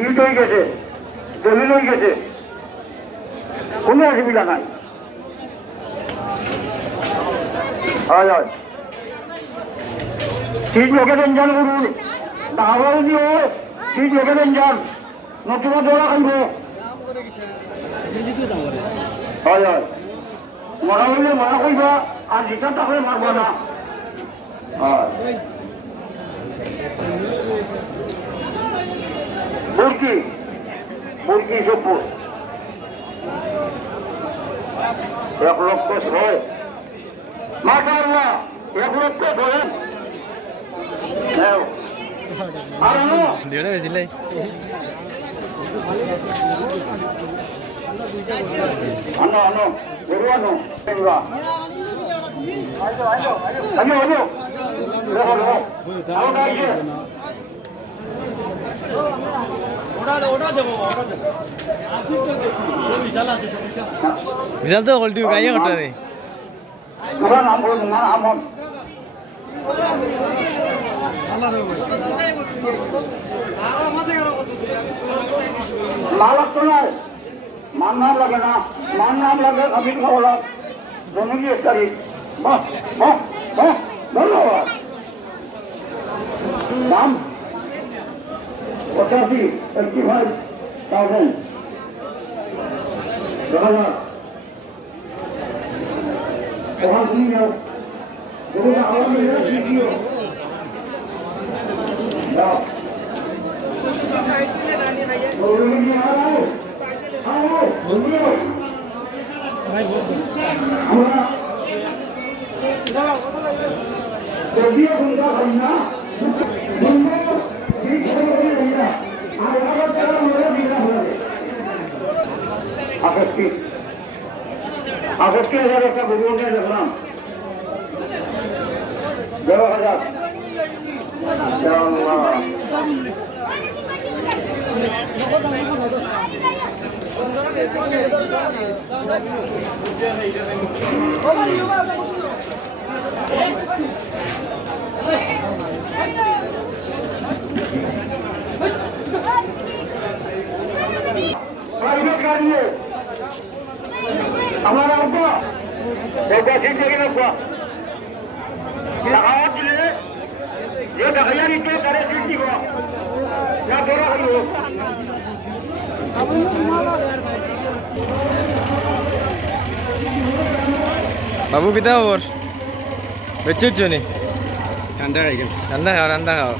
ইট হয়ে গেছে, দলিল হয়ে গেছে, কোনো অসুবিধা নাই। হয় হয় ঠিক লোকে দেন যান করুন, দাওয়াও দিও ঠিক লোকে দেন যান, নতুবা দৌড়া খাইব। হয় হয় মরা হইলে মরা কইবা, আর যেটা থাকলে মারবা না। বুরকি বুরকি সব্বুর 1,06,000 মাশাআল্লাহ, 1,06,000 আর আনো দিলে বেশিলাই আনো আনো গরু আনো পেঙ্গা আনো আনো দেখো দেখো আনো গাইছে বিশাল তো হলটি গাইয়া কটা রে পুরা নাম বলুন না আমন মালাক তো নয়, মান নাম লাগে না, মান নাম লাগে আমি খাওয়া জমি এক তারিখ। বাহ বাহ বাহ ধন্যবাদ। দাম 85,000 ওখান তুমি যাও আগস্টে হাজার একটা গরু নিয়ে দেখলাম 11,000 আমার আব্বা এটা ঠিক করে রাখবা টাকা দিলে যে টাকা নিতে তারে সৃষ্টি করা না ধরা হইল বাবু কিতা খবর বেচছো নি ঠান্ডা খাই গেল ঠান্ডা খাও ঠান্ডা খাও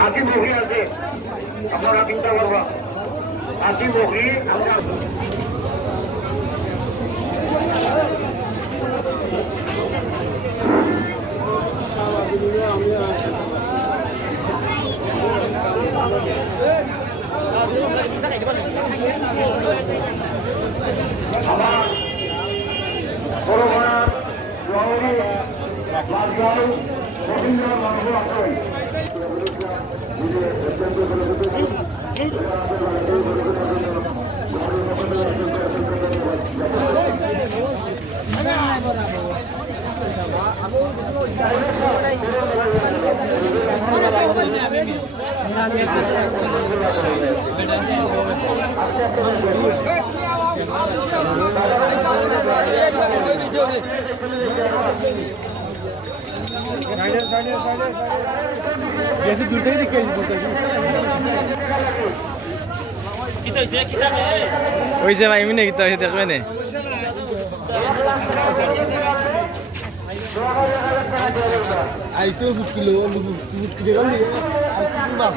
হাতি বহি আছে আপনারা চিন্তা করবা হাতি বহি আমরা আমার বড় ভাড়া জহরি লালগাঁও রবীন্দ্র মানুষ আছেন ওই যে ভাই মিনে কিতা হইছে দেখবে না আইসো ফুট কিলো ফুট কিলো মাছ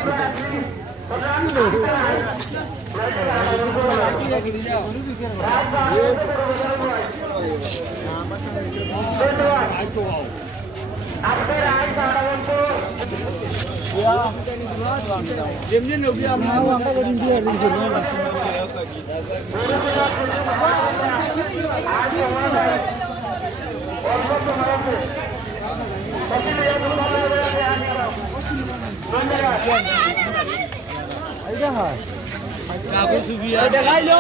যেমনি নবী আমরা ইন্ডিয়া রিজন এইটা হয় Abu Sufyan. দেখাই লো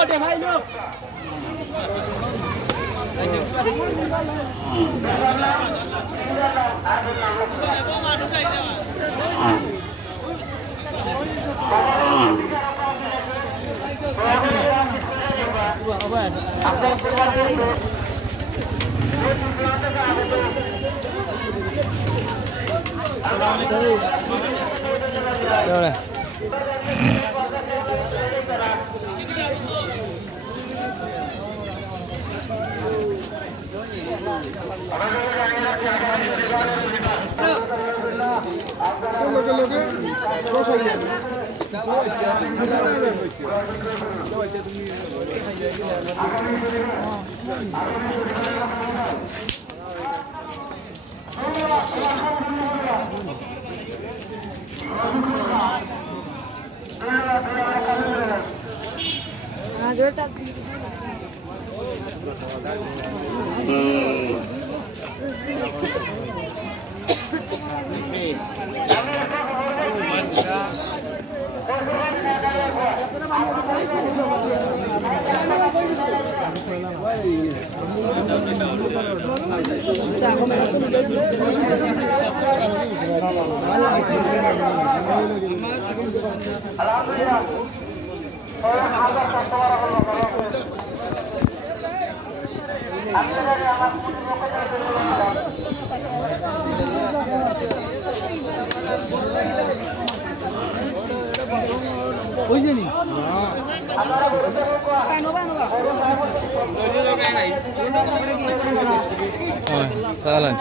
Salan.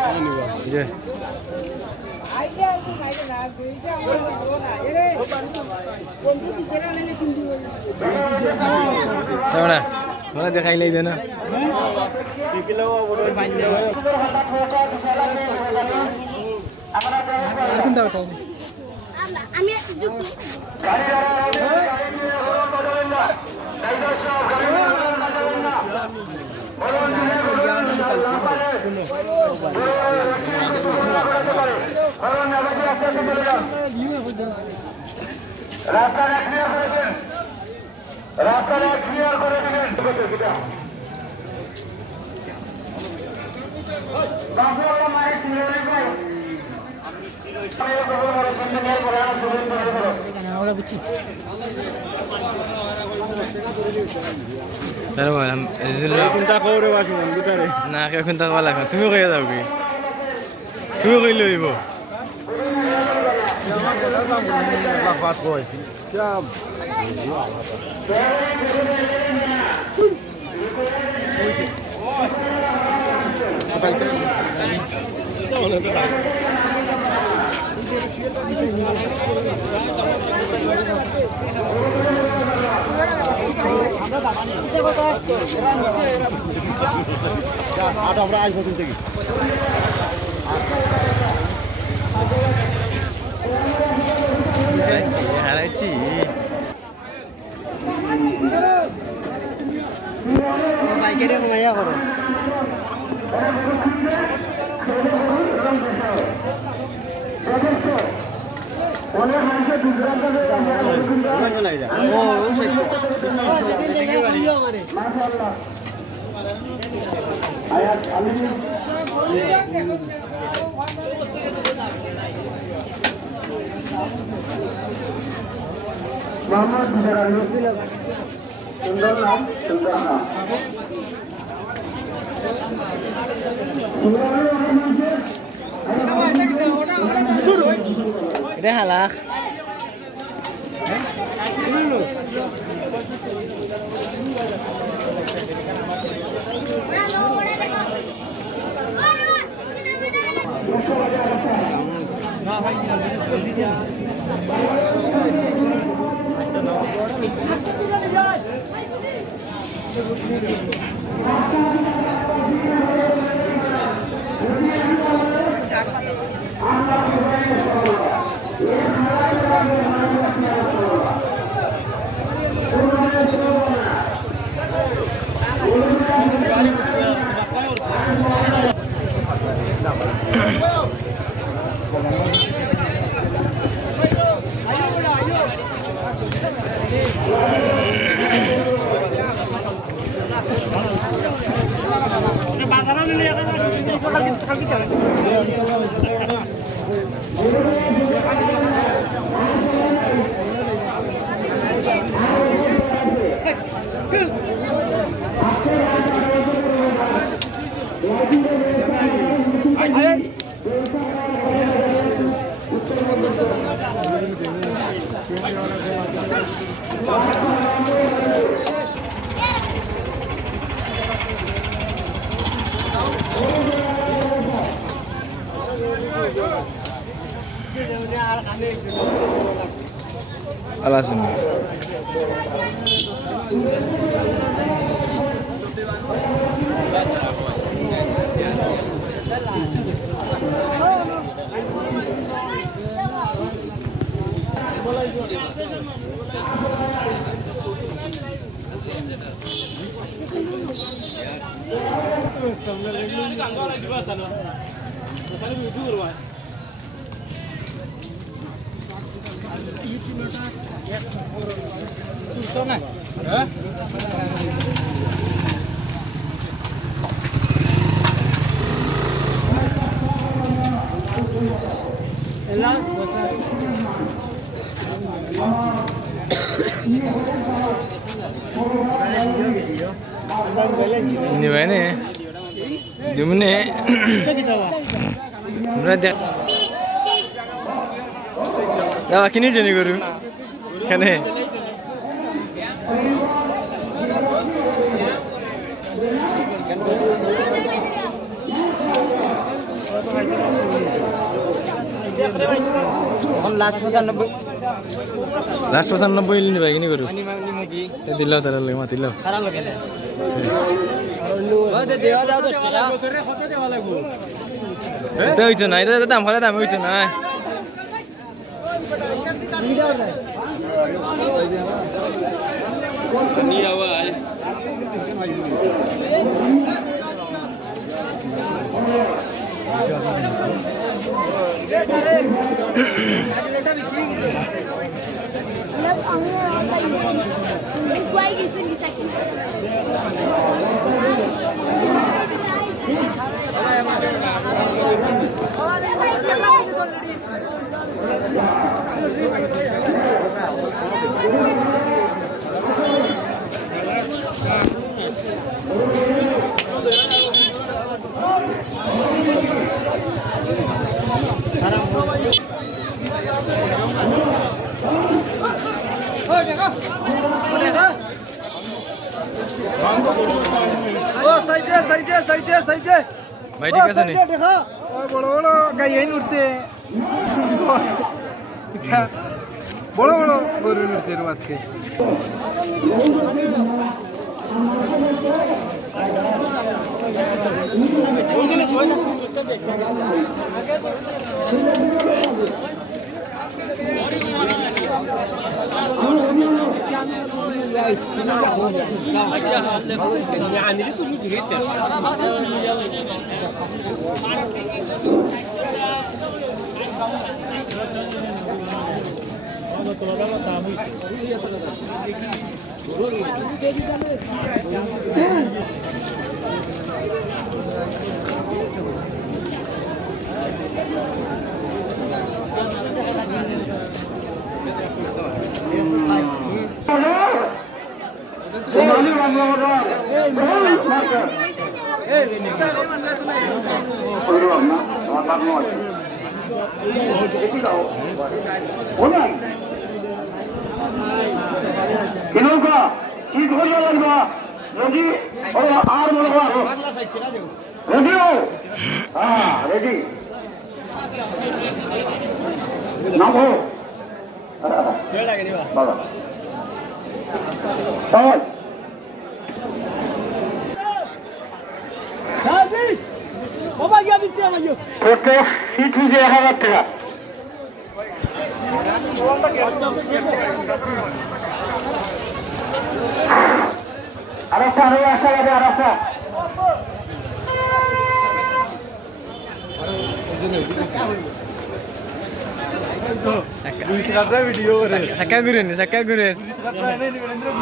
Iya. Mana? Mana dia kain lagi na? রাস্তাটা ক্লিয়ার করে দিবেন Taruh malam. Kunta kore wasu gutare. Nah, kayak kunta kepala kan. Tunggu kayak tahu ki. Tunggu kayak lu ibu. Lafaz koi. Siap. Ada orang aja bosan lagi. Haraci. Baik dia mengaya koro. Muhammad Bisarani সুন্দর নাম সুন্দর নাম Ini halak. Alasan. Ini mana? Di mana? Berada. Dah kini jadi guru. Kene. Last 95 Last 95 ini baik ini guru. Dilau taruh lagi mati lau. Itu itu naik itu tam kalau tam itu naik. সাইডে ভাই ঠিক আছে নি দেখা বড় বড় গাইন উঠছে বড় বড় গরু উঠছে আজকে ইনোকা কি ধরিয়া লাগবা রেডি ও আর বলবা রেডি ও হ্যাঁ রেডি নামো বাবা তাই বাবা গিয়া দিতে আমায় কত সিট হইছে 1000 টাকা আরেকটা যাবে আরেকটা Sakka gurun.